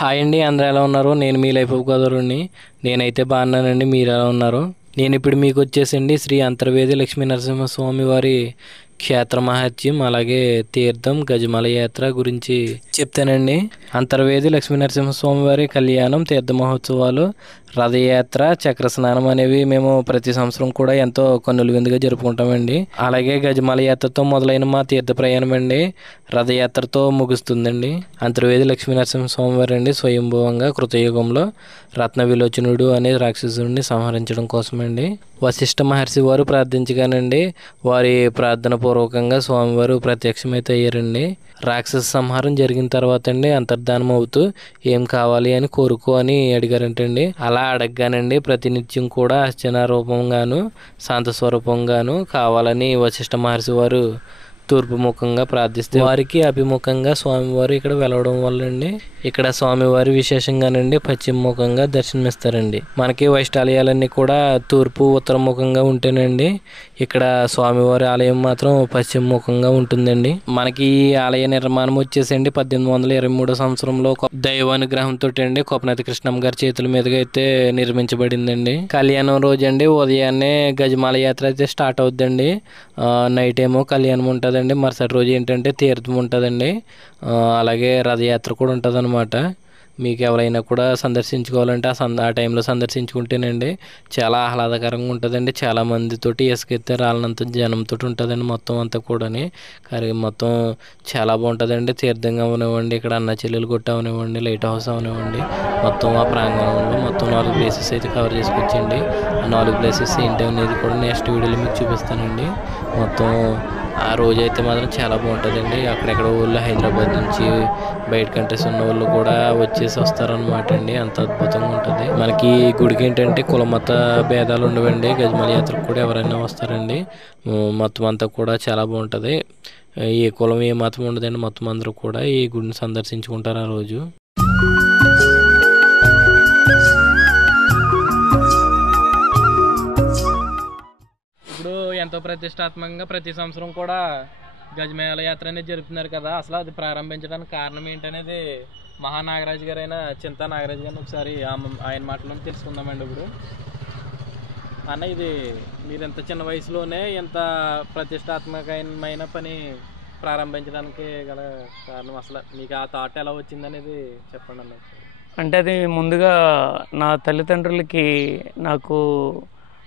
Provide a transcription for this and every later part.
Hi అండి, అందరూ ఎలా ఉన్నారు? నేను మీ లైఫ్ ఆఫ్ గోదావరిని. నేనైతే బాగున్నానండి. మీరు ఎలా ఉన్నారు? నేను ఇప్పుడు మీకు వచ్చేసండి శ్రీ అంతర్వేది లక్ష్మీ నరసింహస్వామి వారి క్షేత్ర మహత్యం, అలాగే తీర్థం, గజమాల యాత్ర గురించి చెప్తానండి. అంతర్వేది లక్ష్మీ నరసింహస్వామి వారి కళ్యాణం, తీర్థ మహోత్సవాలు, రథయాత్ర, చక్ర స్నానం అనేవి మేము ప్రతి సంవత్సరం కూడా ఎంతో కన్నుల విందుగా జరుపుకుంటామండి. అలాగే గజమాల యాత్రతో మొదలైన మా తీర్థ ప్రయాణం అండి రథయాత్రతో ముగుస్తుందండి. అంతర్వేది లక్ష్మీ నరసింహస్వామి వారు అండి స్వయంభూవంగా కృతయుగంలో రత్న విలోచనుడు అనే రాక్షసుడిని సంహరించడం కోసమండి వశిష్ఠ మహర్షి వారు ప్రార్థించగానండి వారి ప్రార్థన పూర్వకంగా స్వామివారు ప్రత్యక్షమైతే అయ్యారండి. రాక్షస సంహారం జరిగిన తర్వాత అండి అంతర్ధానం అవుతూ ఏం కావాలి అని కోరుకో అని అడిగారంటండి. అలా అడగగానండి ప్రతినిత్యం కూడా అర్చన రూపంగాను శాంత స్వరూపంగాను కావాలని వశిష్ఠ మహర్షి వారు తూర్పు ముఖంగా ప్రార్థిస్తే వారికి అభిముఖంగా స్వామివారు ఇక్కడ వెలవడం వల్ల అండి ఇక్కడ స్వామివారి విశేషంగానండి పశ్చిమ ముఖంగా దర్శనమిస్తారండి. మనకి వైష్టాలయాలన్నీ కూడా తూర్పు ఉత్తర ముఖంగా ఉంటేనండి ఇక్కడ స్వామివారి ఆలయం మాత్రం పశ్చిమ ముఖంగా ఉంటుందండి. మనకి ఈ ఆలయ నిర్మాణం వచ్చేసండి 1823 సంవత్సరంలో దైవానుగ్రహంతో అండి కోపనతి కృష్ణమ్మ గారి చేతుల మీదుగా అయితే నిర్మించబడిందండి. కళ్యాణం రోజు అండి ఉదయాన్నే గజమాల యాత్ర అయితే స్టార్ట్ అవుద్దండి. నైట్ ఏమో కళ్యాణం ఉంటుందండి. మరుసటి రోజు ఏంటంటే తీర్థం ఉంటుందండి. అలాగే రథయాత్ర కూడా ఉంటుంది అనమాట. మీకు ఎవరైనా కూడా సందర్శించుకోవాలంటే ఆ టైంలో సందర్శించుకుంటేనండి చాలా ఆహ్లాదకరంగా ఉంటుందండి. చాలా మందితోటి ఇసుకెత్తే రాళ్ళనంత జనంతో ఉంటుందండి మొత్తం అంతా కూడాని. మొత్తం చాలా బాగుంటుందండి. తీర్థంగా అవనివ్వండి, ఇక్కడ అన్న చెల్లెలు గుట్ట అవనివ్వండి, లైట్ హౌస్ అవనివ్వండి, మొత్తం ఆ ప్రాంగణంలో మొత్తం 4 ప్లేసెస్ అయితే కవర్ చేసుకొచ్చండి. ఆ 4 ప్లేసెస్ ఏంటి అనేది కూడా నెక్స్ట్ వీడియోలో మీకు చూపిస్తానండి. మొత్తం ఆ రోజు అయితే మాత్రం చాలా బాగుంటుందండి. అక్కడెక్కడ ఊళ్ళో హైదరాబాద్ నుంచి బయట కంట్రీస్ ఉన్న వాళ్ళు కూడా వచ్చేసి వస్తారనమాట అండి. అంత అద్భుతంగా ఉంటుంది. మనకి గుడికి ఏంటంటే కులమత భేదాలు ఉండవండి. గజమాల యాత్రకు కూడా ఎవరైనా వస్తారండి. మొత్తం అంతా కూడా చాలా బాగుంటుంది. ఏ కులం ఏ మతం ఉండదండి. మొత్తం అందరూ కూడా ఈ గుడిని సందర్శించుకుంటారు ఆ రోజు. ఇప్పుడు ఎంతో ప్రతిష్టాత్మకంగా ప్రతి సంవత్సరం కూడా గజమేళ యాత్ర అనేది జరుపుతున్నారు కదా. అసలు అది ప్రారంభించడానికి కారణం ఏంటనేది మహానాగరాజు గారైన చింతా నాగరాజు గారిని ఒకసారి ఆయన మాటలో తెలుసుకుందామండి. ఇప్పుడు అన్న, ఇది మీరు ఎంత చిన్న వయసులోనే ఎంత ప్రతిష్టాత్మకమైన పని ప్రారంభించడానికి గల కారణం, అసలు మీకు ఆ థాట్ ఎలా వచ్చిందనేది చెప్పండి అన్న. అంటే అది ముందుగా నా తల్లిదండ్రులకి నాకు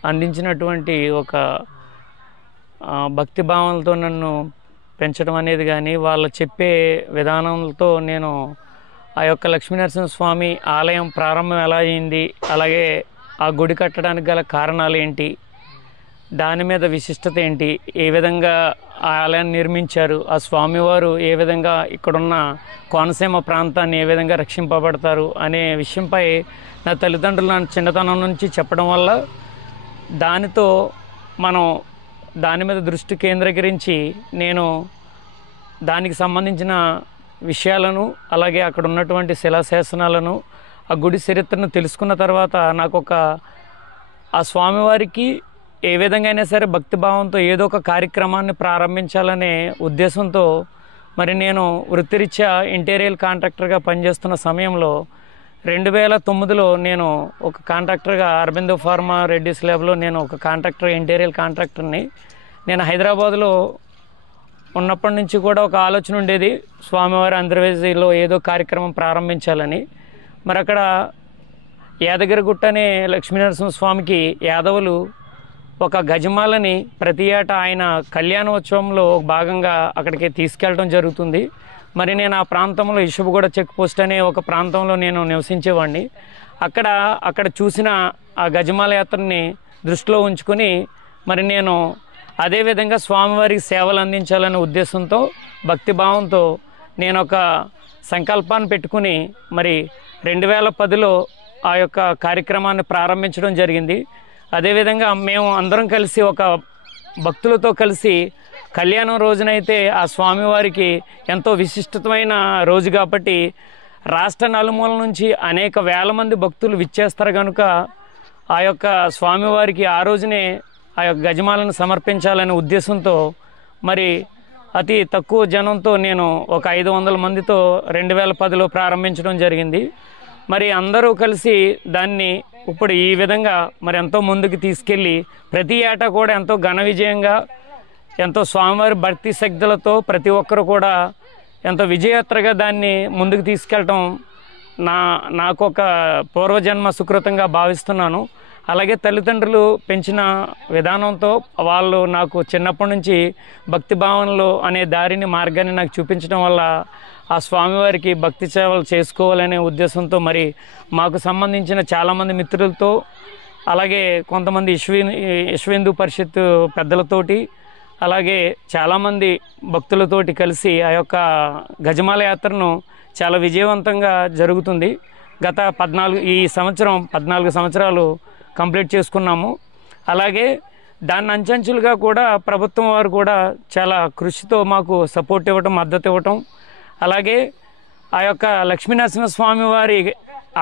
అందించినటువంటి ఒక భక్తి భావనలతో నన్ను పెంచడం అనేది కానీ వాళ్ళ చెప్పే విధానంతో నేను ఆ యొక్క లక్ష్మీనరసింహస్వామి ఆలయం ప్రారంభం ఎలా అయింది, అలాగే ఆ గుడి కట్టడానికి గల కారణాలు ఏంటి, దాని మీద విశిష్టత ఏంటి, ఏ విధంగా ఆ ఆలయాన్ని నిర్మించారు, ఆ స్వామివారు ఏ విధంగా ఇక్కడున్న కోనసీమ ప్రాంతాన్ని ఏ విధంగా రక్షింపబడతారు అనే విషయంపై నా తల్లిదండ్రులు నా చిన్నతనం నుంచి చెప్పడం వల్ల దానితో మనం దాని మీద దృష్టి కేంద్రీకరించి నేను దానికి సంబంధించిన విషయాలను అలాగే అక్కడ ఉన్నటువంటి శిలాశాసనాలను ఆ గుడి చరిత్రను తెలుసుకున్న తర్వాత నాకు ఆ స్వామివారికి ఏ విధంగా అయినా సరే భక్తిభావంతో ఏదో ఒక కార్యక్రమాన్ని ప్రారంభించాలనే ఉద్దేశంతో మరి నేను వృత్తిరీత్యా ఇంటీరియర్ కాంట్రాక్టర్గా పనిచేస్తున్న సమయంలో 2009లో నేను ఒక కాంట్రాక్టర్గా అరబిందో ఫార్మా రెడ్డిస్ ల్యాబ్లో నేను ఒక ఇంటీరియర్ కాంట్రాక్టర్ని. నేను హైదరాబాద్లో ఉన్నప్పటి నుంచి కూడా ఒక ఆలోచన ఉండేది, స్వామివారి అంతర్వేదిలో ఏదో కార్యక్రమం ప్రారంభించాలని. మరి అక్కడ యాదగిరిగుట్ట అనే లక్ష్మీనరసింహస్వామికి యాదవులు ఒక గజమాలని ప్రతి ఏటా ఆయన కళ్యాణోత్సవంలో భాగంగా అక్కడికి తీసుకెళ్ళడం జరుగుతుంది. మరి నేను ఆ ప్రాంతంలో ఇషుబుగూడ చెక్ పోస్ట్ అనే ఒక ప్రాంతంలో నేను నివసించేవాడిని. అక్కడ చూసిన ఆ గజమాల యాత్రని దృష్టిలో ఉంచుకొని మరి నేను అదేవిధంగా స్వామివారికి సేవలు అందించాలనే ఉద్దేశంతో భక్తిభావంతో నేను ఒక సంకల్పాన్ని పెట్టుకుని మరి 2010లో ఆ యొక్క కార్యక్రమాన్ని ప్రారంభించడం జరిగింది. అదేవిధంగా మేము అందరం కలిసి ఒక భక్తులతో కలిసి కళ్యాణం రోజునైతే ఆ స్వామివారికి ఎంతో విశిష్టమైన రోజు కాబట్టి రాష్ట్ర నలుమూల నుంచి అనేక వేల మంది భక్తులు విచ్చేస్తారు కనుక ఆ యొక్క స్వామివారికి ఆ రోజునే ఆ యొక్క గజమాలను సమర్పించాలనే ఉద్దేశంతో మరి అతి తక్కువ జనంతో నేను ఒక 500 మందితో 2010లో ప్రారంభించడం జరిగింది. మరి అందరూ కలిసి దాన్ని ఇప్పుడు ఈ విధంగా మరి ఎంతో ముందుకు తీసుకెళ్ళి ప్రతి ఏటా కూడా ఎంతో ఘన విజయంగా ఎంతో స్వామివారి భక్తి శక్తులతో ప్రతి ఒక్కరు కూడా ఎంతో విజయయాత్రగా దాన్ని ముందుకు తీసుకెళ్ళటం నాకు ఒక పూర్వజన్మ సుకృతంగా భావిస్తున్నాను. అలాగే తల్లిదండ్రులు పెంచిన విధానంతో వాళ్ళు నాకు చిన్నప్పటి నుంచి భక్తి భావనలు అనే దారిని మార్గాన్ని నాకు చూపించడం వల్ల ఆ స్వామివారికి భక్తి సేవలు చేసుకోవాలనే ఉద్దేశంతో మరి మాకు సంబంధించిన చాలామంది మిత్రులతో అలాగే కొంతమంది విశ్వ పరిషత్ పెద్దలతోటి అలాగే చాలామంది భక్తులతోటి కలిసి ఆ యొక్క గజమాల యాత్రను చాలా విజయవంతంగా జరుగుతుంది. గత 14 సంవత్సరాలు కంప్లీట్ చేసుకున్నాము. అలాగే దాన్ని అంచెంచులుగా కూడా ప్రభుత్వం వారు కూడా చాలా కృషితో మాకు సపోర్ట్ ఇవ్వటం, మద్దతు ఇవ్వటం, అలాగే ఆ యొక్క లక్ష్మీనరసింహస్వామి వారి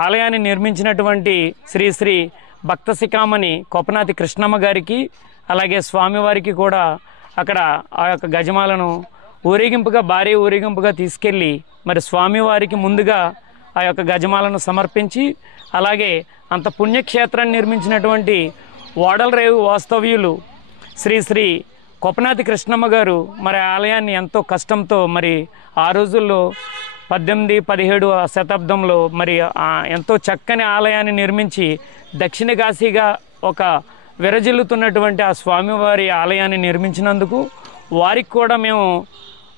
ఆలయాన్ని నిర్మించినటువంటి శ్రీ శ్రీ భక్త శిఖామణి కొపనాతి కృష్ణమ్మ గారికి అలాగే స్వామివారికి కూడా అక్కడ ఆ యొక్క గజమాలను భారీ ఊరేగింపుగా తీసుకెళ్ళి మరి స్వామివారికి ముందుగా ఆ యొక్క గజమాలను సమర్పించి అలాగే అంత పుణ్యక్షేత్రాన్ని నిర్మించినటువంటి ఓడలరేవు వాస్తవ్యులు శ్రీ శ్రీ కొపనాతి కృష్ణమ్మ గారు మరి ఆలయాన్ని ఎంతో కష్టంతో మరి ఆ రోజుల్లో 18-17 శతాబ్దంలో మరి ఎంతో చక్కని ఆలయాన్ని నిర్మించి దక్షిణ కాశీగా ఒక విరజిల్లుతున్నటువంటి ఆ స్వామివారి ఆలయాన్ని నిర్మించినందుకు వారికి కూడా మేము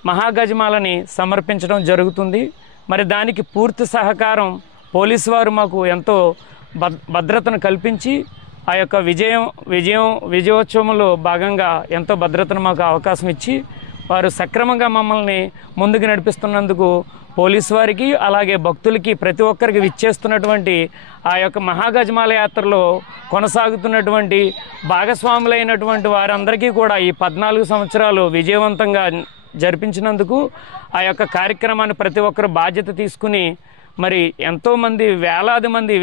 మహాగజమాలని సమర్పించడం జరుగుతుంది. మరి దానికి పూర్తి సహకారం పోలీసు వారు మాకు ఎంతో భద్రతను కల్పించి ఆ యొక్క విజయోత్సవంలో భాగంగా ఎంతో భద్రతను మాకు అవకాశం ఇచ్చి వారు సక్రమంగా మమ్మల్ని ముందుకు నడిపిస్తున్నందుకు పోలీసు వారికి అలాగే భక్తులకి ప్రతి ఒక్కరికి విచ్చేస్తున్నటువంటి ఆ యొక్క మహాగజమాల యాత్రలో కొనసాగుతున్నటువంటి భాగస్వాములైనటువంటి వారందరికీ కూడా ఈ 14 సంవత్సరాలు విజయవంతంగా జరిపించినందుకు ఆ యొక్క కార్యక్రమాన్ని ప్రతి ఒక్కరు బాధ్యత తీసుకుని మరి ఎంతోమంది వేలాది మంది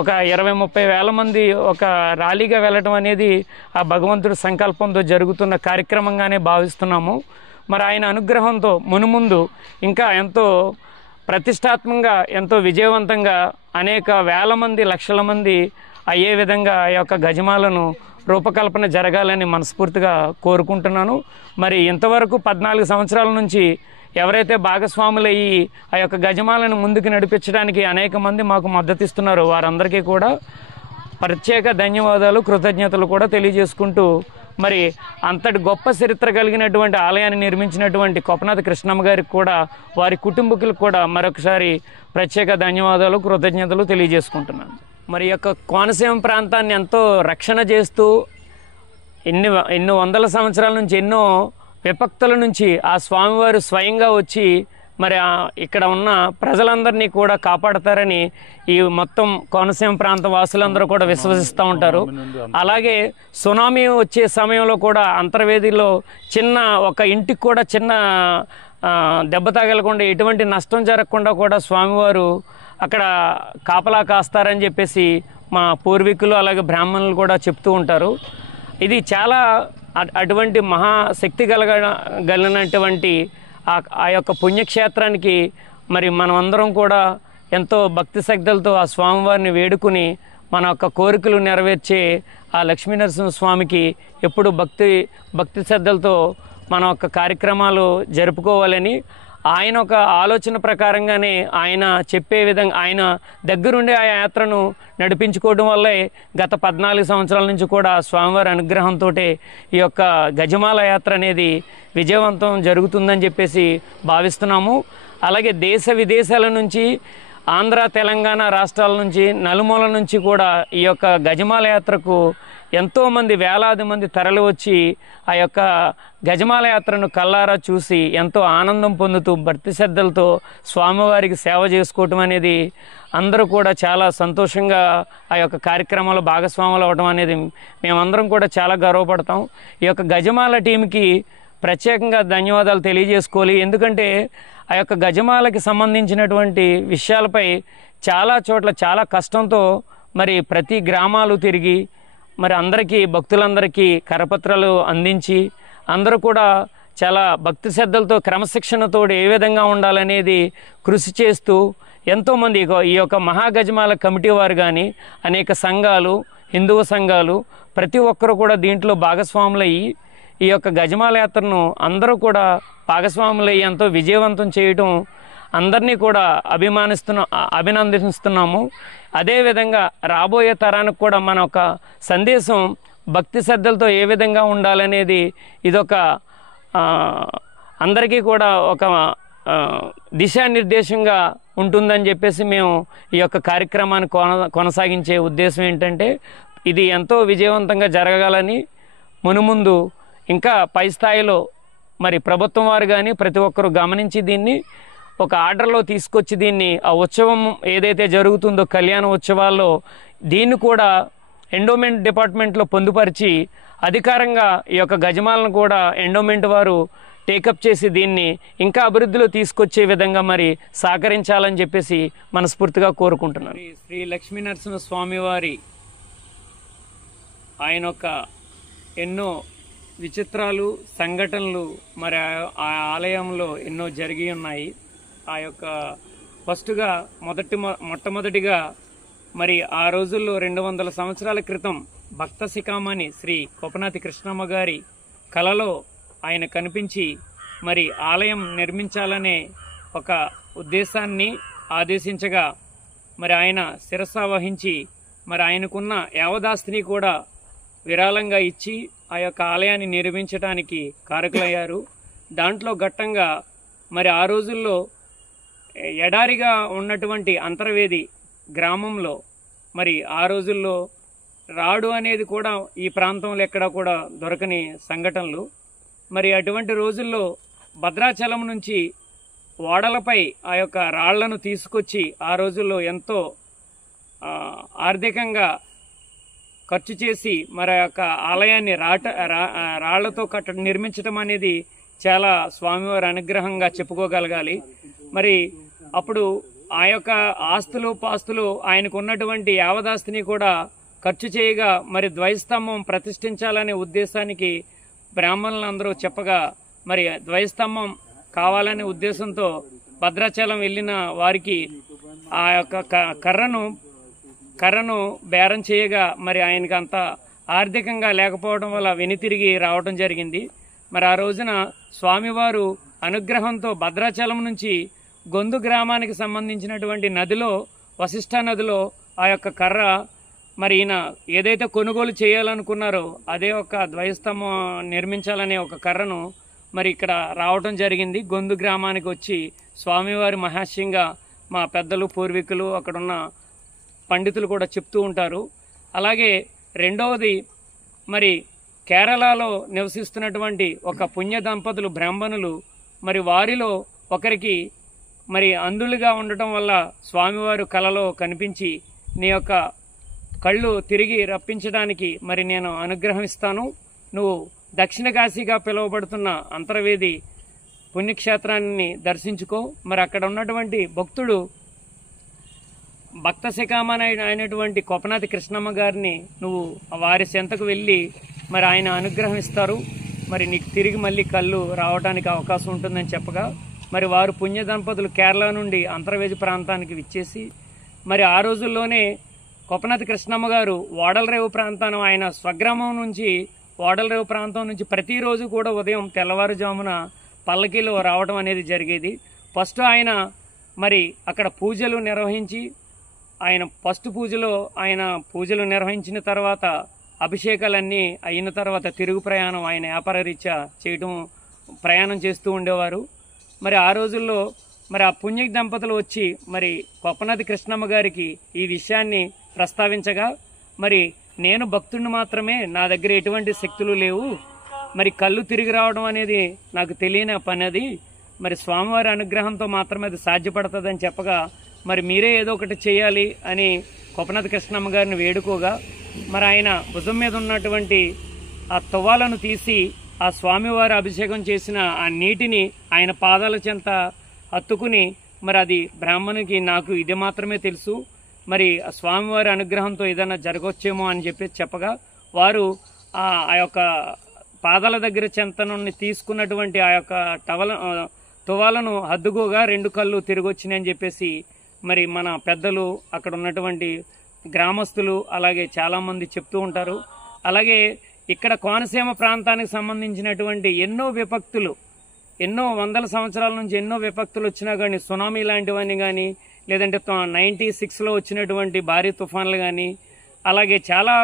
ఒక 20-30 వేల మంది ఒక ర్యాలీగా వెళ్ళటం అనేది ఆ భగవంతుడి సంకల్పంతో జరుగుతున్న కార్యక్రమంగానే భావిస్తున్నాము. మరి ఆయన అనుగ్రహంతో మునుముందు ఇంకా ఎంతో ప్రతిష్టాత్మకంగా ఎంతో విజయవంతంగా అనేక వేల మంది లక్షల మంది అయ్యే విధంగా ఆ యొక్క గజమాలను రూపకల్పన జరగాలని మనస్ఫూర్తిగా కోరుకుంటున్నాను. మరి ఇంతవరకు 14 సంవత్సరాల నుంచి ఎవరైతే భాగస్వాములయ్యి ఆ యొక్క గజమాలను ముందుకు నడిపించడానికి అనేక మంది మాకు మద్దతిస్తున్నారో వారందరికీ కూడా ప్రత్యేక ధన్యవాదాలు, కృతజ్ఞతలు కూడా తెలియజేసుకుంటూ మరి అంతటి గొప్ప చరిత్ర కలిగినటువంటి ఆలయాన్ని నిర్మించినటువంటి కొపనాతి కృష్ణమ్మ గారికి కూడా వారి కుటుంబీకులకు కూడా మరొకసారి ప్రత్యేక ధన్యవాదాలు, కృతజ్ఞతలు తెలియజేసుకుంటున్నాను. మరి యొక్క కోనసీమ ప్రాంతాన్ని ఎంతో రక్షణ చేస్తూ ఎన్నో వందల సంవత్సరాల నుంచి ఎన్నో విపక్తుల నుంచి ఆ స్వామివారు స్వయంగా వచ్చి మరి ఇక్కడ ఉన్న ప్రజలందరినీ కూడా కాపాడతారని ఈ మొత్తం కోనసీమ ప్రాంత వాసులందరూ కూడా విశ్వసిస్తూ ఉంటారు. అలాగే సునామీ వచ్చే సమయంలో కూడా అంతర్వేదిలో ఒక ఇంటికి కూడా చిన్న దెబ్బ తగలకుండా ఎటువంటి నష్టం జరగకుండా కూడా స్వామివారు అక్కడ కాపలా కాస్తారని చెప్పేసి మా పూర్వీకులు అలాగే బ్రాహ్మణులు కూడా చెప్తూ ఉంటారు. ఇది చాలా అటువంటి మహాశక్తి కలిగినటువంటి ఆ యొక్క పుణ్యక్షేత్రానికి మరి మనమందరం కూడా ఎంతో భక్తి శ్రద్ధలతో ఆ స్వామివారిని వేడుకుని మన యొక్క కోరికలు నెరవేర్చే ఆ లక్ష్మీనరసింహ స్వామికి ఎప్పుడు భక్తి శ్రద్ధలతో మన యొక్క కార్యక్రమాలు జరుపుకోవాలని ఆయన ఒక ఆలోచన ప్రకారంగానే ఆయన చెప్పే విధంగా ఆయన దగ్గరుండే ఆ యాత్రను నడిపించుకోవడం వల్లే గత 14 సంవత్సరాల నుంచి కూడా స్వామివారి అనుగ్రహంతో ఈ యొక్క గజమాల యాత్ర అనేది విజయవంతం జరుగుతుందని చెప్పేసి భావిస్తున్నాము. అలాగే దేశ విదేశాల నుంచి ఆంధ్ర తెలంగాణ రాష్ట్రాల నుంచి నలుమూల నుంచి కూడా ఈ యొక్క గజమాల యాత్రకు ఎంతోమంది వేలాది మంది తరలి వచ్చి ఆ యొక్క గజమాల యాత్రను కల్లారా చూసి ఎంతో ఆనందం పొందుతూ భక్తి శ్రద్ధలతో స్వామివారికి సేవ చేసుకోవటం అనేది అందరూ కూడా చాలా సంతోషంగా ఆ యొక్క కార్యక్రమంలో భాగస్వాములు అవ్వడం అనేది మేమందరం కూడా చాలా గర్వపడతాం. ఈ యొక్క గజమాల టీంకి ప్రత్యేకంగా ధన్యవాదాలు తెలియజేసుకోవాలి. ఎందుకంటే ఆ యొక్క గజమాలకి సంబంధించినటువంటి విషయాలపై చాలా చోట్ల చాలా కష్టంతో మరి ప్రతి గ్రామాలు తిరిగి మరి అందరికీ భక్తులందరికీ కరపత్రాలు అందించి అందరూ కూడా చాలా భక్తి శ్రద్ధలతో క్రమశిక్షణతో ఏ విధంగా ఉండాలనేది కృషి చేస్తూ ఎంతోమంది ఈ యొక్క మహాగజమాల కమిటీ వారు కానీ అనేక సంఘాలు, హిందువు సంఘాలు ప్రతి ఒక్కరు కూడా దీంట్లో భాగస్వాములయ్యి ఈ యొక్క గజమాల యాత్రను అందరూ కూడా భాగస్వాములయ్యి ఎంతో విజయవంతం చేయటం అందరినీ కూడా అభినందిస్తున్నాము. అదేవిధంగా రాబోయే తరానికి కూడా మన ఒక సందేశం భక్తి శ్రద్ధలతో ఏ విధంగా ఉండాలనేది ఇదొక అందరికీ కూడా ఒక దిశానిర్దేశంగా ఉంటుందని చెప్పేసి మేము ఈ యొక్క కార్యక్రమాన్ని కొనసాగించే ఉద్దేశం ఏంటంటే ఇది ఎంతో విజయవంతంగా జరగాలని మునుముందు ఇంకా పై స్థాయిలో మరి ప్రభుత్వం వారు కానీ ప్రతి ఒక్కరు గమనించి దీన్ని ఒక ఆర్డర్లో తీసుకొచ్చి దీన్ని ఆ ఉత్సవం ఏదైతే జరుగుతుందో కళ్యాణ ఉత్సవాల్లో దీన్ని కూడా ఎండోమెంట్ డిపార్ట్మెంట్లో పొందుపరిచి అధికారంగా ఈ యొక్క గజమాలను కూడా ఎండోమెంట్ వారు టేకప్ చేసి దీన్ని ఇంకా అభివృద్ధిలో తీసుకొచ్చే విధంగా మరి సహకరించాలని చెప్పేసి మనస్ఫూర్తిగా కోరుకుంటున్నాను. శ్రీ లక్ష్మీ నరసింహ స్వామి వారి ఆయన యొక్క ఎన్నో విచిత్రాలు సంఘటనలు మరి ఆ ఆలయంలో ఎన్నో జరిగి ఉన్నాయి. ఆ యొక్క ఫస్ట్గా మొట్టమొదటిగా మరి ఆ రోజుల్లో 200 సంవత్సరాల క్రితం భక్త శిఖామణి శ్రీ కొపనాతి కృష్ణమ్మ గారి కలలో ఆయన కనిపించి మరి ఆలయం నిర్మించాలనే ఒక ఉద్దేశాన్ని ఆదేశించగా మరి ఆయన శిరస్సు వహించి మరి ఆయనకున్న యావదాస్తిని కూడా విరాళంగా ఇచ్చి ఆ యొక్క ఆలయాన్ని నిర్మించడానికి కారకులయ్యారు. దాంట్లో ఘట్టంగా మరి ఆ రోజుల్లో ఎడారిగా ఉన్నటువంటి అంతర్వేది గ్రామంలో మరి ఆ రోజుల్లో రాడు అనేది కూడా ఈ ప్రాంతంలో ఎక్కడ కూడా దొరకని సంఘటనలు. మరి అటువంటి రోజుల్లో భద్రాచలం నుంచి ఓడలపై ఆ యొక్క రాళ్లను తీసుకొచ్చి ఆ రోజుల్లో ఎంతో ఆర్థికంగా ఖర్చు చేసి మరి ఆ యొక్క ఆలయాన్ని రాళ్లతో నిర్మించడం అనేది చాలా స్వామివారి అనుగ్రహంగా చెప్పుకోగలగాలి. మరి అప్పుడు ఆ యొక్క ఆస్తులు పాస్తులు ఆయనకు ఉన్నటువంటి యావదాస్తిని కూడా ఖర్చు చేయగా మరి ద్వైస్తంభం ప్రతిష్ఠించాలనే ఉద్దేశానికి బ్రాహ్మణులందరూ చెప్పగా మరి ద్వైస్తంభం కావాలనే ఉద్దేశంతో భద్రాచలం వెళ్ళిన వారికి ఆ యొక్క కర్రను బేరం చేయగా మరి ఆయనకు అంత ఆర్థికంగా లేకపోవడం వల్ల వెనుతిరిగి రావడం జరిగింది. మరి ఆ రోజున స్వామివారు అనుగ్రహంతో భద్రాచలం నుంచి గొందు గ్రామానికి సంబంధించినటువంటి నదిలో వశిష్ఠ నదిలో ఆ యొక్క కర్ర మరి ఈయన ఏదైతే కొనుగోలు చేయాలనుకున్నారో అదే ఒక ద్వైస్తంభం నిర్మించాలనే ఒక కర్రను మరి ఇక్కడ రావడం జరిగింది. గొందు గ్రామానికి వచ్చి స్వామివారి మహాస్యంగా మా పెద్దలు పూర్వీకులు అక్కడున్న పండితులు కూడా చెప్తూ ఉంటారు. అలాగే రెండవది మరి కేరళలో నివసిస్తున్నటువంటి ఒక పుణ్య దంపతులు బ్రాహ్మణులు మరి వారిలో ఒకరికి మరి అంధులుగా ఉండటం వల్ల స్వామివారు కలలో కనిపించి నీ యొక్క కళ్ళు తిరిగి రప్పించడానికి మరి నేను అనుగ్రహం ఇస్తాను, నువ్వు దక్షిణ కాశీగా పిలువబడుతున్న అంతర్వేది పుణ్యక్షేత్రాన్ని దర్శించుకో. మరి అక్కడ ఉన్నటువంటి భక్తుడు భక్త శిఖామణి అయినటువంటి కొపనాతి కృష్ణమ్మ గారిని నువ్వు వారి చెంతకు వెళ్ళి మరి ఆయన అనుగ్రహం ఇస్తారు, మరి నీకు తిరిగి మళ్ళీ కళ్ళు రావడానికి అవకాశం ఉంటుందని చెప్పగా మరి వారు పుణ్య దంపతులు కేరళ నుండి అంతర్వేది ప్రాంతానికి విచ్చేసి మరి ఆ రోజుల్లోనే కొపనాతి కృష్ణమ్మ గారు ఓడలరేవు ప్రాంతాన్ని ఆయన స్వగ్రామం నుంచి ఓడలరేవు ప్రాంతం నుంచి ప్రతిరోజు కూడా ఉదయం తెల్లవారుజామున పల్లకీలో రావడం అనేది జరిగేది. ఫస్ట్ ఆయన మరి అక్కడ పూజలు నిర్వహించి ఆయన పూజలు నిర్వహించిన తర్వాత అభిషేకాలన్నీ అయిన తర్వాత తిరుగు ప్రయాణం ఆయన వ్యాపార రీత్యా ప్రయాణం చేస్తూ ఉండేవారు. మరి ఆ రోజుల్లో మరి ఆ పుణ్య దంపతులు వచ్చి మరి కొపనాతి కృష్ణమ్మ గారికి ఈ విషయాన్ని ప్రస్తావించగా మరి నేను భక్తుడిని మాత్రమే, నా దగ్గర ఎటువంటి శక్తులు లేవు, మరి కళ్ళు తిరిగి రావడం అనేది నాకు తెలియని పని, అది మరి స్వామివారి అనుగ్రహంతో మాత్రమే అది సాధ్యపడుతుందని చెప్పగా మరి మీరే ఏదో ఒకటి చేయాలి అని కొపనాతి కృష్ణమ్మ గారిని వేడుకోగా మరి ఆయన భుజం మీద ఉన్నటువంటి ఆ తువ్వాలను తీసి ఆ స్వామివారి అభిషేకం చేసిన ఆ నీటిని ఆయన పాదాల చెంత అత్తుకుని మరి అది బ్రాహ్మణునికి నాకు ఇది మాత్రమే తెలుసు, మరి ఆ స్వామివారి అనుగ్రహంతో ఏదైనా జరగవచ్చేమో అని చెప్పి చెప్పగా వారు ఆ యొక్క పాదాల దగ్గర చెంత నుండి తీసుకున్నటువంటి ఆ యొక్క తువాలను హద్దుగోగా 2 కళ్ళు తిరిగొచ్చినాయని చెప్పేసి మరి మన పెద్దలు, అక్కడ ఉన్నటువంటి గ్రామస్తులు, అలాగే చాలామంది చెప్తూ ఉంటారు. అలాగే ఇక్కడ కోనసీమ ప్రాంతానికి సంబంధించినటువంటి ఎన్నో విపత్తులు, ఎన్నో వందల సంవత్సరాల నుంచి ఎన్నో విపత్తులు వచ్చినా కానీ, సునామీ లాంటివన్నీ కానీ, లేదంటే 96లో వచ్చినటువంటి భారీ తుఫాన్లు కానీ, అలాగే చాలా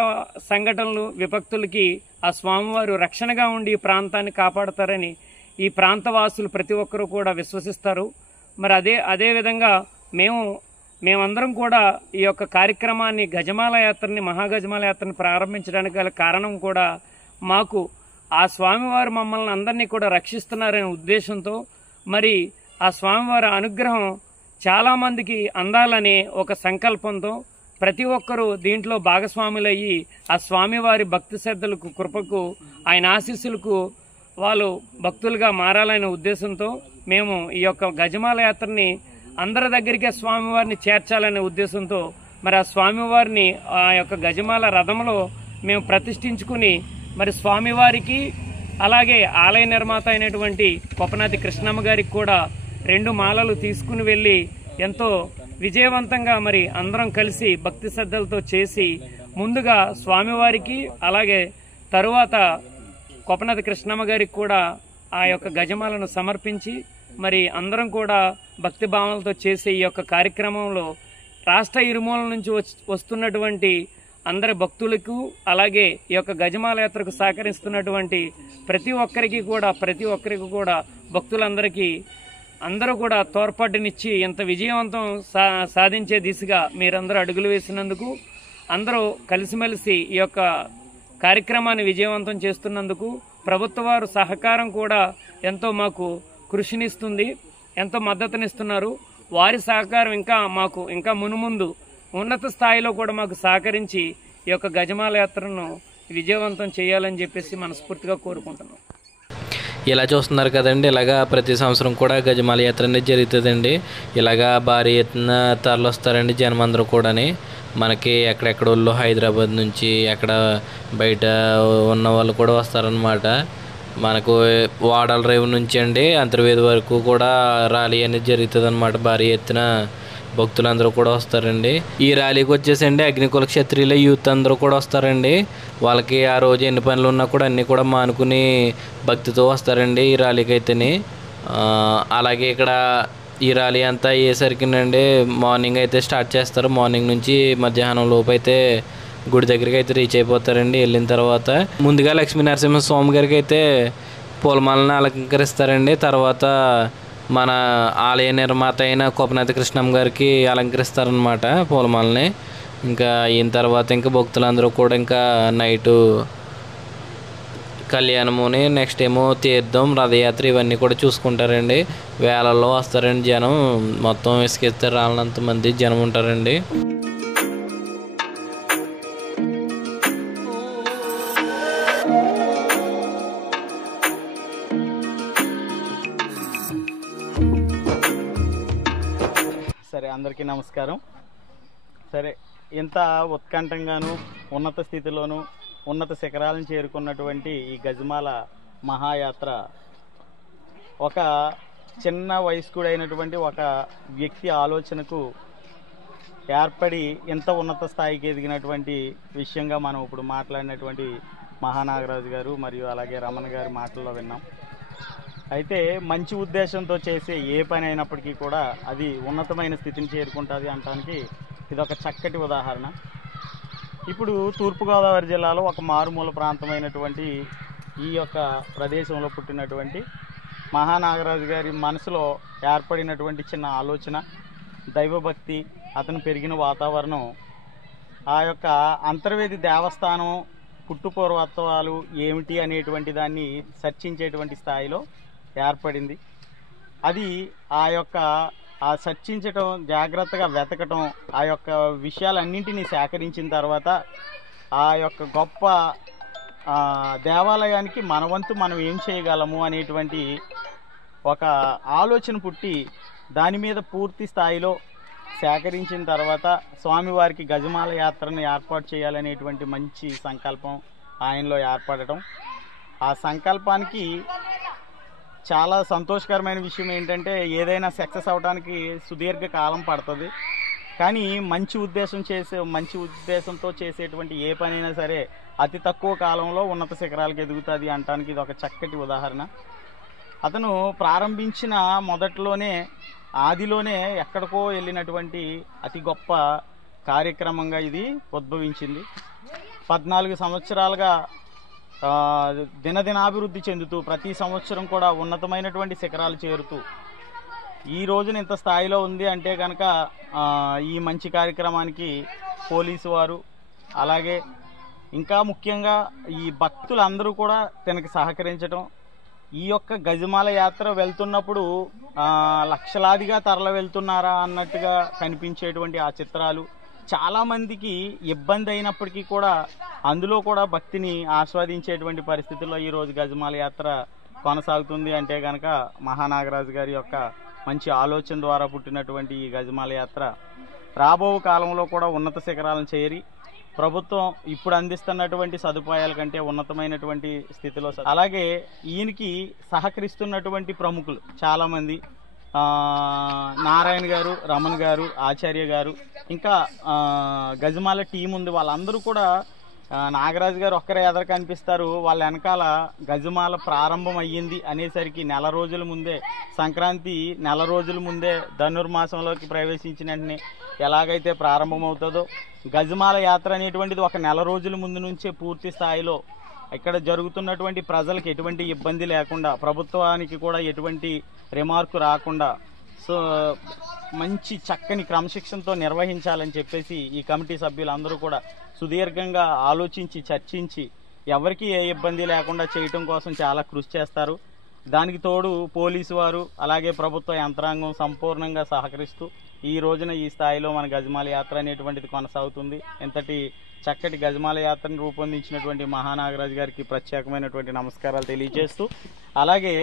సంఘటనలు, విపత్తులకి ఆ స్వామివారు రక్షణగా ఉండి ఈ ప్రాంతాన్ని కాపాడతారని ఈ ప్రాంతవాసులు ప్రతి ఒక్కరూ కూడా విశ్వసిస్తారు. మరి అదే విధంగా మేమందరం కూడా ఈ యొక్క కార్యక్రమాన్ని, గజమాల యాత్రని, మహాగజమాల యాత్రని ప్రారంభించడానికి గల కారణం కూడా మాకు ఆ స్వామివారు మమ్మల్ని అందరినీ కూడా రక్షిస్తున్నారనే ఉద్దేశంతో, మరి ఆ స్వామివారి అనుగ్రహం చాలా మందికి అందాలనే ఒక సంకల్పంతో ప్రతి ఒక్కరూ దీంట్లో భాగస్వాములయ్యి ఆ స్వామివారి భక్తి శ్రద్ధలకు, కృపకు, ఆయన ఆశీస్సులకు వాళ్ళు భక్తులుగా మారాలనే ఉద్దేశంతో మేము ఈ యొక్క గజమాల యాత్రని అందరి దగ్గరికి ఆ స్వామివారిని చేర్చాలనే ఉద్దేశంతో మరి ఆ స్వామివారిని ఆ యొక్క గజమాల రథంలో మేము ప్రతిష్ఠించుకుని, మరి స్వామివారికి అలాగే ఆలయ నిర్మాత అయినటువంటి కొప్పనాతి కృష్ణమ్మ గారికి కూడా 2 మాలలు తీసుకుని వెళ్ళి ఎంతో విజయవంతంగా మరి అందరం కలిసి భక్తి శ్రద్ధలతో చేసి, ముందుగా స్వామివారికి అలాగే తరువాత కొప్పనాతి కృష్ణమ్మ గారికి కూడా ఆ యొక్క గజమాలను సమర్పించి, మరి అందరం కూడా భక్తి భావనలతో చేసే ఈ యొక్క కార్యక్రమంలో రాష్ట్ర ఇరుమూల నుంచి వస్తున్నటువంటి అందరి భక్తులకు, అలాగే ఈ యొక్క గజమాల యాత్రకు సహకరిస్తున్నటువంటి ప్రతి ఒక్కరికి కూడా భక్తులందరికీ అందరూ కూడా తోడ్పాటునిచ్చి ఇంత విజయవంతం సాధించే దిశగా మీరందరూ అడుగులు వేసినందుకు, అందరూ కలిసిమెలిసి ఈ యొక్క కార్యక్రమాన్ని విజయవంతం చేస్తున్నందుకు ప్రభుత్వ వారు సహకారం కూడా ఎంతో మాకు కృషినిస్తుంది, ఎంతో మద్దతునిస్తున్నారు. వారి సహకారం ఇంకా మునుముందు ఉన్నత స్థాయిలో కూడా మాకు సహకరించి ఈ యొక్క గజమాల యాత్రను విజయవంతం చేయాలని చెప్పేసి మనస్ఫూర్తిగా కోరుకుంటున్నాం. ఇలా చూస్తున్నారు కదండి, ఇలాగా ప్రతి సంవత్సరం కూడా గజమాల యాత్ర అనేది జరుగుతుందండి. ఇలాగా భారీ ఎత్తున తరలి వస్తారండి జనమందరూ కూడాని. మనకి ఎక్కడెక్కడోళ్ళు హైదరాబాద్ నుంచి, ఎక్కడ బయట ఉన్న వాళ్ళు కూడా వస్తారనమాట. మనకు వాడల రేవు నుంచి అండి అంతర్వేది వరకు కూడా ర్యాలీ అనేది జరుగుతుంది అనమాట. భారీ ఎత్తున భక్తులందరూ కూడా వస్తారండి. ఈ ర్యాలీకి వచ్చేసండి అగ్నికుల క్షత్రియుల యూత్ అందరూ కూడా వస్తారండి. వాళ్ళకి ఆ రోజు ఎన్ని పనులు ఉన్నా కూడా అన్నీ కూడా మానుకుని భక్తితో వస్తారండి ఈ ర్యాలీకి అయితేని. అలాగే ఇక్కడ ఈ ర్యాలీ అంతా అయ్యేసరికినండి మార్నింగ్ అయితే స్టార్ట్ చేస్తారు. మార్నింగ్ నుంచి మధ్యాహ్నం లోపు అయితే గుడి దగ్గరికి అయితే రీచ్ అయిపోతారండి. వెళ్ళిన తర్వాత ముందుగా లక్ష్మీ నరసింహ స్వామి గారికి అయితే పూలమాలను అలంకరిస్తారండి. తర్వాత మన ఆలయ నిర్మాత అయిన కొప్పనాతి కృష్ణమ్మ గారికి అలంకరిస్తారనమాట పూలమాలని. ఇంకా అయిన తర్వాత ఇంకా భక్తులందరూ కూడా ఇంకా నైటు కళ్యాణముని, నెక్స్ట్ ఏమో తీర్థం, రథయాత్ర ఇవన్నీ కూడా చూసుకుంటారండి. వేలల్లో వస్తారండి జనం, మొత్తం ఇసుకెత్తే రాలినంత మంది జనం ఉంటారండి. సరే, అందరికీ నమస్కారం. సరే, ఇంత ఉత్కంఠంగాను ఉన్నత స్థితిలోను ఉన్నత శిఖరాలను చేరుకున్నటువంటి ఈ గజమాల మహాయాత్ర ఒక చిన్న వయస్కుడైనటువంటి ఒక వ్యక్తి ఆలోచనకు ఏర్పడి ఇంత ఉన్నత స్థాయికి ఎదిగినటువంటి విషయంగా మనం ఇప్పుడు మాట్లాడినటువంటి మహానాగరాజు గారు మరియు అలాగే రమణ గారి మాటల్లో విన్నాం. అయితే మంచి ఉద్దేశంతో చేసే ఏ పని అయినప్పటికీ కూడా అది ఉన్నతమైన స్థితిని చేరుకుంటుంది అనడానికి ఇదొక చక్కటి ఉదాహరణ. ఇప్పుడు తూర్పుగోదావరి జిల్లాలో ఒక మారుమూల ప్రాంతమైనటువంటి ఈ యొక్క ప్రదేశంలో పుట్టినటువంటి మహానాగరాజు గారి మనసులో ఏర్పడినటువంటి చిన్న ఆలోచన, దైవభక్తి, అతను పెరిగిన వాతావరణం, ఆ యొక్క అంతర్వేది దేవస్థానం పుట్టుపూర్వత్వాలు ఏమిటి అనేటువంటి దాన్ని చర్చించేటువంటి స్థాయిలో ఏర్పడింది. అది ఆ చర్చించటం, జాగ్రత్తగా వెతకటం, ఆ యొక్క విషయాలన్నింటినీ సేకరించిన తర్వాత ఆ యొక్క గొప్ప దేవాలయానికి మన వంతు మనం ఏం చేయగలము అనేటువంటి ఒక ఆలోచన పుట్టి దాని మీద పూర్తి స్థాయిలో సేకరించిన తర్వాత స్వామివారికి గజమాల యాత్రను ఏర్పాటు చేయాలనేటువంటి మంచి సంకల్పం ఆయనలో ఏర్పడటం. ఆ సంకల్పానికి చాలా సంతోషకరమైన విషయం ఏంటంటే ఏదైనా సక్సెస్ అవడానికి సుదీర్ఘ కాలం పడుతుంది, కానీ మంచి ఉద్దేశంతో చేసేటువంటి ఏ పనైనా సరే అతి తక్కువ కాలంలో ఉన్నత శిఖరాలకు ఎదుగుతుంది అనడానికి ఇది ఒక చక్కటి ఉదాహరణ. అతను ప్రారంభించిన మొదట్లోనే ఆదిలోనే ఎక్కడికో వెళ్ళినటువంటి అతి గొప్ప కార్యక్రమంగా ఇది ఉద్భవించింది. 14 సంవత్సరాలుగా దినదినాభివృద్ధి చెందుతూ ప్రతి సంవత్సరం కూడా ఉన్నతమైనటువంటి శిఖరాలు చేరుతూ ఈ రోజున ఇంత స్థాయిలో ఉంది అంటే కనుక ఈ మంచి కార్యక్రమానికి పోలీసు వారు, అలాగే ఇంకా ముఖ్యంగా ఈ భక్తులందరూ కూడా తనకి సహకరించడం. ఈ యొక్క గజమాల యాత్ర వెళ్తున్నప్పుడు లక్షలాదిగా తరలి వెళ్తున్నారా అన్నట్టుగా కనిపించేటువంటి ఆ చిత్రాలు చాలామందికి ఇబ్బంది అయినప్పటికీ కూడా అందులో కూడా భక్తిని ఆస్వాదించేటువంటి పరిస్థితుల్లో ఈరోజు గజమాల యాత్ర కొనసాగుతుంది అంటే కనుక మహానాగరాజు గారి యొక్క మంచి ఆలోచన ద్వారా పుట్టినటువంటి ఈ గజమాల యాత్ర రాబో కాలంలో కూడా ఉన్నత శిఖరాలను చేరి ప్రభుత్వం ఇప్పుడు అందిస్తున్నటువంటి సదుపాయాల కంటే ఉన్నతమైనటువంటి స్థితిలో, అలాగే ఈయనకి సహకరిస్తున్నటువంటి ప్రముఖులు చాలామంది, నారాయణ గారు, రమణ గారు, ఆచార్య గారు, ఇంకా గజమాల టీం ఉంది. వాళ్ళందరూ కూడా నాగరాజు గారు ఒక్కరే ఎదర కనిపిస్తారు, వాళ్ళ వెనకాల గజమాల ప్రారంభం అయ్యింది అనేసరికి నెల రోజుల ముందే, సంక్రాంతి నెల రోజుల ముందే ధనుర్మాసంలోకి ప్రవేశించిన వెంటనే ఎలాగైతే ప్రారంభమవుతుందో గజమాల యాత్ర అనేటువంటిది ఒక నెల రోజుల ముందు నుంచే పూర్తి స్థాయిలో ఇక్కడ జరుగుతున్నటువంటి ప్రజలకు ఎటువంటి ఇబ్బంది లేకుండా, ప్రభుత్వానికి కూడా ఎటువంటి రిమార్కు రాకుండా మంచి చక్కని క్రమశిక్షణతో నిర్వహించాలని చెప్పేసి ఈ కమిటీ సభ్యులందరూ కూడా సుదీర్ఘంగా ఆలోచించి చర్చించి ఎవరికి ఏ ఇబ్బంది లేకుండా చేయటం కోసం చాలా కృషి చేస్తారు. దానికి తోడు పోలీసు వారు అలాగే ప్రభుత్వ యంత్రాంగం సంపూర్ణంగా సహకరిస్తూ ఈ రోజున ఈ స్థాయిలో మన గజమాల యాత్ర అనేటువంటిది కొనసాగుతుంది. ఇంతటి చక్కటి గజమాల యాత్రను రూపొందించినటువంటి మహానాగరాజు గారికి ప్రత్యేకమైనటువంటి నమస్కారాలు తెలియజేస్తూ, అలాగే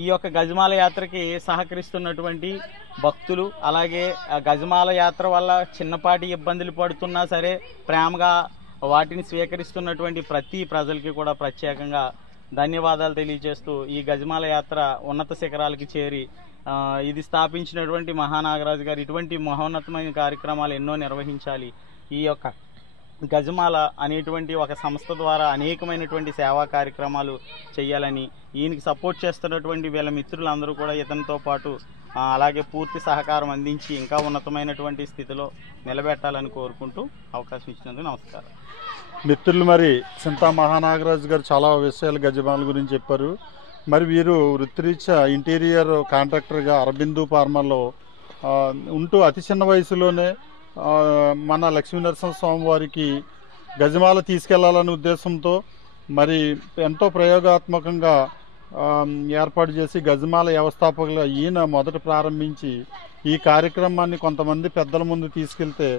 ఈ యొక్క గజమాల యాత్రకి సహకరిస్తున్నటువంటి భక్తులు, అలాగే గజమాల యాత్ర వల్ల చిన్నపాటి ఇబ్బందులు పడుతున్నా సరే ప్రేమగా వాటిని స్వీకరిస్తున్నటువంటి ప్రతి ప్రజలకి కూడా ప్రత్యేకంగా ధన్యవాదాలు తెలియజేస్తూ ఈ గజమాల యాత్ర ఉన్నత శిఖరాలకి చేరి ఇది స్థాపించినటువంటి మహానాగరాజు గారు ఇటువంటి మహోన్నతమైన కార్యక్రమాలు ఎన్నో నిర్వహించాలి. ఈ యొక్క గజమాల అనేటువంటి ఒక సంస్థ ద్వారా అనేకమైనటువంటి సేవా కార్యక్రమాలు చేయాలని, ఈయనకి సపోర్ట్ చేస్తున్నటువంటి వీళ్ళ మిత్రులందరూ కూడా ఇతనితో పాటు అలాగే పూర్తి సహకారం అందించి ఇంకా ఉన్నతమైనటువంటి స్థితిలో నిలబెట్టాలని కోరుకుంటూ అవకాశం ఇచ్చినందుకు నమస్కారం. మిత్రులు, మరి చింతా మహానాగరాజు గారు చాలా విషయాలు గజమాల గురించి చెప్పారు. మరి వీరు వృత్తిరీత్యా ఇంటీరియర్ కాంట్రాక్టర్గా అరబిందు ఫార్మాలో ఉంటూ అతి చిన్న వయసులోనే మన లక్ష్మీనరసింహస్వామి వారికి గజమాల తీసుకెళ్లాలనే ఉద్దేశంతో మరి ఎంతో ప్రయోగాత్మకంగా ఏర్పాటు చేసి గజమాల వ్యవస్థాపకులుగా ఈయన మొదట ప్రారంభించి ఈ కార్యక్రమాన్ని కొంతమంది పెద్దల ముందు తీసుకెళ్తే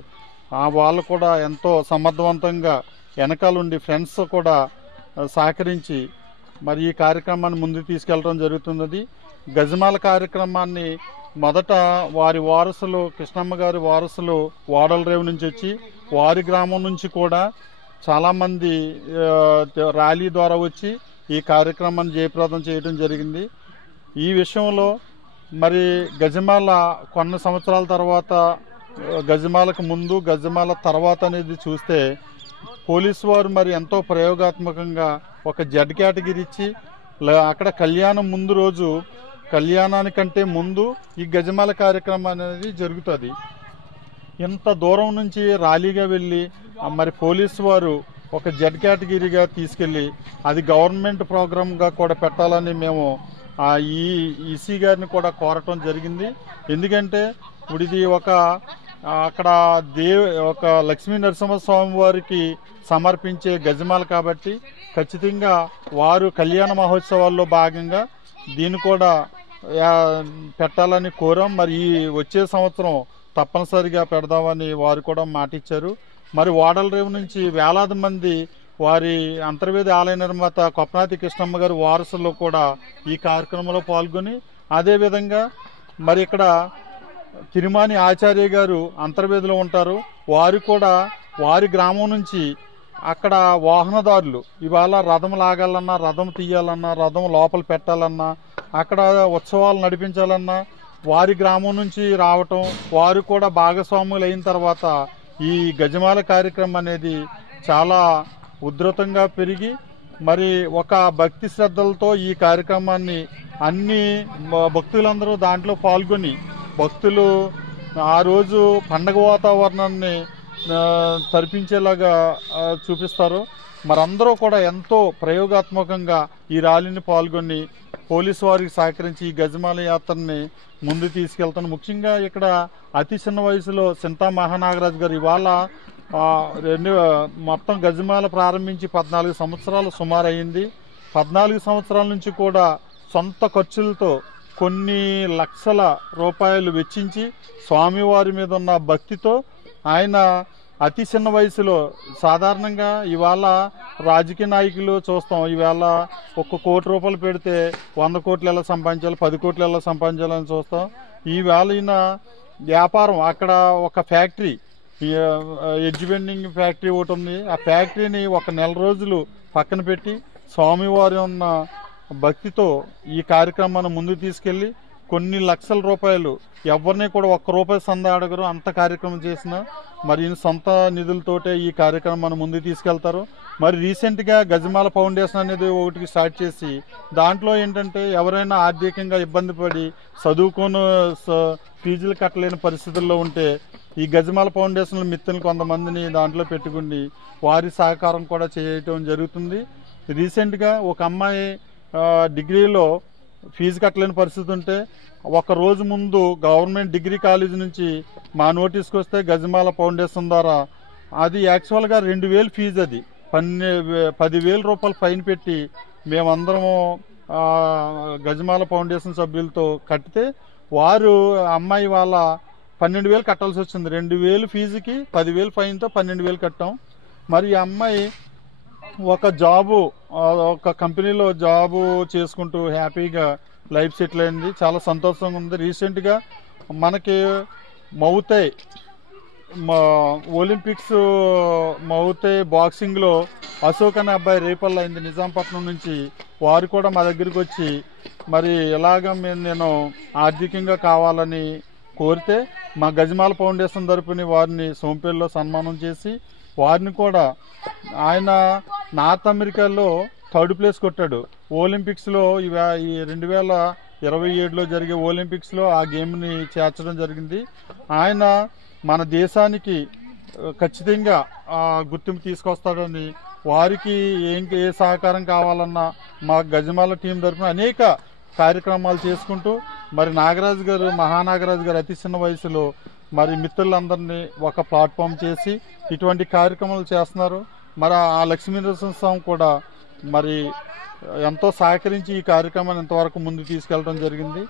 వాళ్ళు కూడా ఎంతో సమర్థవంతంగా వెనకాలండి ఫ్రెండ్స్ కూడా సహకరించి మరి ఈ కార్యక్రమాన్ని ముందుకు తీసుకెళ్లడం జరుగుతున్నది. గజమాల కార్యక్రమాన్ని మొదట వారి వారసులు, కృష్ణమ్మ గారి వారసులు వాడల రేవు నుంచి వచ్చి వారి గ్రామం నుంచి కూడా చాలామంది ర్యాలీ ద్వారా వచ్చి ఈ కార్యక్రమాన్ని జయప్రదం చేయడం జరిగింది. ఈ విషయంలో మరి గజమాల కొన్ని సంవత్సరాల తర్వాత, గజమాలకు ముందు గజమాల తర్వాత అనేది చూస్తే పోలీసు వారు మరి ఎంతో ప్రయోగాత్మకంగా ఒక జెడ్ కేటగిరీ ఇచ్చి అక్కడ కళ్యాణం ముందు రోజు, కళ్యాణానికంటే ముందు ఈ గజమాల కార్యక్రమం అనేది జరుగుతుంది. ఇంత దూరం నుంచి ర్యాలీగా వెళ్ళి మరి పోలీసు వారు ఒక జెడ్ కేటగిరీగా తీసుకెళ్ళి అది గవర్నమెంట్ ప్రోగ్రామ్గా కూడా పెట్టాలని మేము ఈ ఈసీ గారిని కూడా కోరటం జరిగింది. ఎందుకంటే ఇప్పుడు ఇది అక్కడ ఒక లక్ష్మీ నరసింహస్వామి వారికి సమర్పించే గజమాల కాబట్టి ఖచ్చితంగా వారు కళ్యాణ మహోత్సవాల్లో భాగంగా దీన్ని కూడా పెట్టాలని కోరాం. మరి ఈ వచ్చే సంవత్సరం తప్పనిసరిగా పెడదామని వారు కూడా మాటిచ్చారు. మరి వాడల రేవు నుంచి వేలాది మంది వారి అంతర్వేది ఆలయ నిర్మాత కొప్పనాతి కృష్ణమ్మ గారి వారసులు కూడా ఈ కార్యక్రమంలో పాల్గొని, అదేవిధంగా మరి ఇక్కడ తిరుమాని ఆచార్య గారు అంతర్వేదిలో ఉంటారు, వారు కూడా వారి గ్రామం నుంచి అక్కడ వాహనదారులు ఇవాళ రథం లాగాలన్నా, రథం తీయాలన్నా, రథం లోపల పెట్టాలన్నా, అక్కడ ఉత్సవాలు నడిపించాలన్నా వారి గ్రామం నుంచి రావటం, వారు కూడా భాగస్వాములు అయిన తర్వాత ఈ గజమాల కార్యక్రమం అనేది చాలా ఉధృతంగా పెరిగి మరి ఒక భక్తి శ్రద్ధలతో ఈ కార్యక్రమాన్ని అన్ని భక్తులందరూ దాంట్లో పాల్గొని భక్తులు ఆ రోజు పండగ వాతావరణాన్ని తరిపించేలాగా చూపిస్తారు. మరందరూ కూడా ఎంతో ప్రయోగాత్మకంగా ఈ ర్యాలీని పాల్గొని పోలీసు వారికి సహకరించి ఈ గజమాల యాత్రని ముందు తీసుకెళ్తాను. ముఖ్యంగా ఇక్కడ అతి చిన్న వయసులో సింతా మహానాగరాజు గారు ఇవాళ మొత్తం గజమాల ప్రారంభించి 14 సంవత్సరాలు సుమారు అయింది. 14 సంవత్సరాల నుంచి కూడా సొంత ఖర్చులతో కొన్ని లక్షల రూపాయలు వెచ్చించి స్వామివారి మీద ఉన్న భక్తితో ఆయన అతి చిన్న వయసులో సాధారణంగా ఇవాళ రాజకీయ నాయకులు చూస్తాం, ఇవాళ 1 కోటి రూపాయలు పెడితే 100 కోట్లు ఎలా సంపాదించాలి, 10 కోట్లు ఎలా సంపాదించాలని చూస్తాం. ఈవేళ ఈయన వ్యాపారం అక్కడ ఒక ఫ్యాక్టరీ, ఎడ్జ్ వెండింగ్ ఫ్యాక్టరీ ఒకటి ఉంది. ఆ ఫ్యాక్టరీని 1 నెల రోజులు పక్కన పెట్టి స్వామివారి ఉన్న భక్తితో ఈ కార్యక్రమాన్ని ముందుకు తీసుకెళ్లి కొన్ని లక్షల రూపాయలు ఎవరిని కూడా 1 రూపాయి సందా అడగరు, అంత కార్యక్రమం చేసిన మరి సొంత నిధులతోటే ఈ కార్యక్రమాన్ని ముందుకు తీసుకెళ్తారు. మరి రీసెంట్గా గజమాల ఫౌండేషన్ అనేది ఒకటి స్టార్ట్ చేసి దాంట్లో ఏంటంటే ఎవరైనా ఆర్థికంగా ఇబ్బంది పడి చదువుకొని ఫీజులు కట్టలేని పరిస్థితుల్లో ఉంటే ఈ గజమాల ఫౌండేషన్ మిత్రులు కొంతమందిని దాంట్లో పెట్టుకుని వారి సహకారం కూడా చేయటం జరుగుతుంది. రీసెంట్గా ఒక అమ్మాయి డిగ్రీలో ఫీజు కట్టలేని పరిస్థితి ఉంటే 1 రోజు ముందు గవర్నమెంట్ డిగ్రీ కాలేజ్ నుంచి మా నోటీస్కి వస్తే గజమాల ఫౌండేషన్ ద్వారా అది యాక్చువల్గా 2,000 ఫీజు, అది 10,000 రూపాయలు ఫైన్ పెట్టి మేమందరము గజమాల ఫౌండేషన్ సభ్యులతో కట్టితే వారు అమ్మాయి వాళ్ళ 12,000 కట్టాల్సి వచ్చింది. 2,000 ఫీజుకి 10,000 ఫైన్తో 12,000 కట్టాం. మరి ఈ అమ్మాయి ఒక కంపెనీలో జాబు చేసుకుంటూ హ్యాపీగా లైఫ్ సెటిల్ అయింది, చాలా సంతోషంగా ఉంది. రీసెంట్గా మనకి ఒలింపిక్స్ బాక్సింగ్లో అశోక్ అనే అబ్బాయి రేపల్లి అయింది నిజాంపట్నం నుంచి. వారు కూడా మా దగ్గరికి వచ్చి మరి ఇలాగ నేను ఆర్థికంగా కావాలని కోరితే మా గజమాల ఫౌండేషన్ తరపుని వారిని సోంపేల్లో సన్మానం చేసి వారిని కూడా ఆయన నార్త్ అమెరికాలో 3rd ప్లేస్ కొట్టాడు. ఒలింపిక్స్లో ఈ 2027లో జరిగే ఒలింపిక్స్లో ఆ గేమ్ని చేర్చడం జరిగింది. ఆయన మన దేశానికి ఖచ్చితంగా గుర్తింపు తీసుకొస్తాడని వారికి ఏ సహకారం కావాలన్నా మా గజమాల టీం తరఫున అనేక కార్యక్రమాలు చేసుకుంటూ మరి మహానాగరాజు గారు అతి చిన్న వయసులో మరి మిత్రులందరినీ ఒక ప్లాట్ఫామ్ చేసి ఇటువంటి కార్యక్రమాలు చేస్తున్నారు. మరి ఆ లక్ష్మీనరసింహస్వామి కూడా మరి ఎంతో సహకరించి ఈ కార్యక్రమాన్ని ఇంతవరకు ముందుకు తీసుకెళ్ళడం జరిగింది.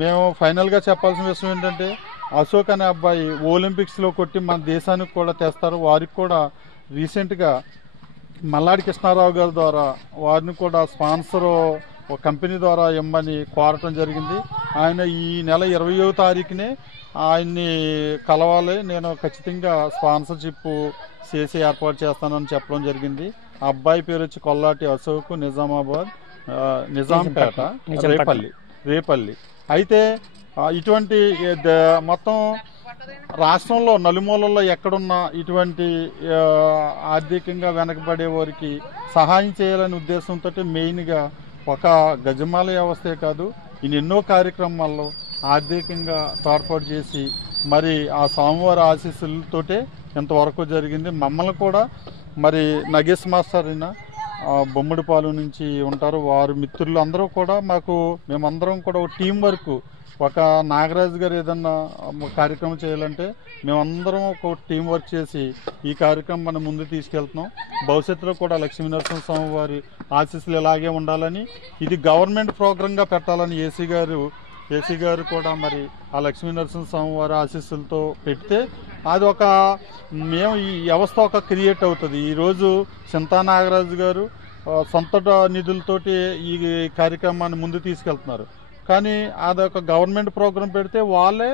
మేము ఫైనల్గా చెప్పాల్సిన విషయం ఏంటంటే అశోక్ అనే అబ్బాయి ఒలింపిక్స్లో కొట్టి మన దేశానికి కూడా తెస్తారు. వారికి కూడా రీసెంట్గా మల్లాడి కృష్ణారావు గారి ద్వారా వారిని కూడా స్పాన్సర్ ఒక కంపెనీ ద్వారా ఇమ్మని కోరటం జరిగింది. ఆయన ఈ నెల 20వ తారీఖునే ఆయన్ని కలవాలి, నేను ఖచ్చితంగా స్పాన్సర్షిప్ చేసి ఏర్పాటు చేస్తానని చెప్పడం జరిగింది. ఆ అబ్బాయి పేరు వచ్చి కొల్లాటి అశోక్, నిజాంపేట, రేపల్లి. అయితే ఇటువంటి మొత్తం రాష్ట్రంలో నలుమూలల్లో ఎక్కడున్నా ఇటువంటి ఆర్థికంగా వెనకబడే వారికి సహాయం చేయాలనే ఉద్దేశంతో మెయిన్గా ఒక గజమాల వ్యవస్థే కాదు ఎన్నో కార్యక్రమాల్లో ఆర్థికంగా తోడ్పాటు చేసి మరి ఆ స్వామివారి ఆశీస్సులతోటే ఇంతవరకు జరిగింది. మమ్మల్ని కూడా మరి నగేష్ మాస్టర్ అయినా బొమ్మడిపాలు నుంచి ఉంటారు, వారు మిత్రులు అందరూ కూడా మేమందరం కూడా ఒక టీం వర్క్, ఒక నాగరాజు గారు ఏదన్నా కార్యక్రమం చేయాలంటే మేమందరం ఒక టీం వర్క్ చేసి ఈ కార్యక్రమం మనం ముందు తీసుకెళ్తున్నాం. భవిష్యత్తులో కూడా లక్ష్మీనరసింహస్వామి వారి ఆశీస్సులు ఇలాగే ఉండాలని, ఇది గవర్నమెంట్ ప్రోగ్రాంగా పెట్టాలని ఏసీ గారు కూడా మరి ఆ లక్ష్మీనరసింహస్వామి వారి ఆశీస్సులతో పెడితే అది ఈ వ్యవస్థ క్రియేట్ అవుతుంది. ఈరోజు సింతా నాగరాజు గారు సొంత నిధులతోటి ఈ కార్యక్రమాన్ని ముందు తీసుకెళ్తున్నారు. కానీ అదొక గవర్నమెంట్ ప్రోగ్రాం పెడితే వాళ్ళే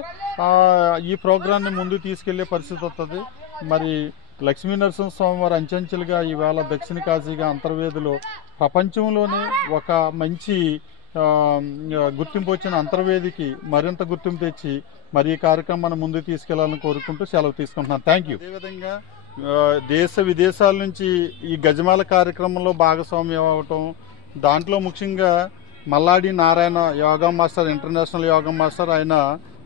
ఈ ప్రోగ్రాన్ని ముందు తీసుకెళ్లే పరిస్థితి వస్తుంది. మరి లక్ష్మీ నరసింహస్వామి వారు అంచెంచెలుగా ఈవేళ దక్షిణ కాశీగా అంతర్వేదిలో ప్రపంచంలోనే ఒక మంచి గుర్తింపు వచ్చిన అంతర్వేదికి మరింత గుర్తింపు తెచ్చి మరి ఈ కార్యక్రమాన్ని ముందుకు తీసుకెళ్లాలని కోరుకుంటూ సెలవు తీసుకుంటున్నాను. Thank you. అదేవిధంగా దేశ విదేశాల నుంచి ఈ గజమాల కార్యక్రమంలో భాగస్వామ్యం అవటం, దాంట్లో ముఖ్యంగా Malladi Narayana yoga master, international yoga master, ఆయన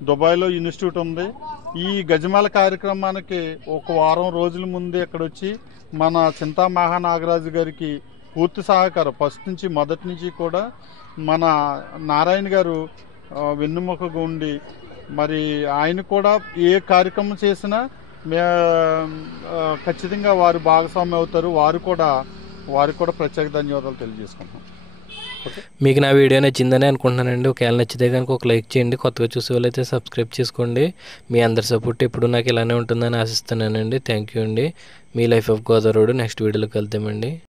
దుబాయ్లో ఇన్స్టిట్యూట్ ఉంది. ఈ గజమాల కార్యక్రమానికి ఒక వారం రోజుల ముందే ఇక్కడ వచ్చి మన చింతా మహానాగరాజు గారికి పూర్తి సహకారం ఫస్ట్ నుంచి మొదటి నుంచి కూడా మన నారాయణ గారు వెన్నుముకగా ఉండి మరి ఆయన కూడా ఏ కార్యక్రమం చేసినా ఖచ్చితంగా వారు భాగస్వామ్యం అవుతారు. వారికి కూడా ప్రత్యేక ధన్యవాదాలు తెలియజేసుకుంటున్నాం. మీకు నా వీడియో నచ్చిందని అనుకుంటున్నానండి. ఒకవేళ నచ్చితే కనుక ఒక లైక్ చేయండి. కొత్తగా చూసే వాళ్ళైతే సబ్స్క్రైబ్ చేసుకోండి. మీ అందరి సపోర్ట్ ఎప్పుడు నాకు ఇలానే ఉంటుందని ఆశిస్తున్నానండి. థ్యాంక్ యూ అండి. మీ లైఫ్ ఆఫ్ గోదావరి నెక్స్ట్ వీడియోలోకి వెళ్తామండి.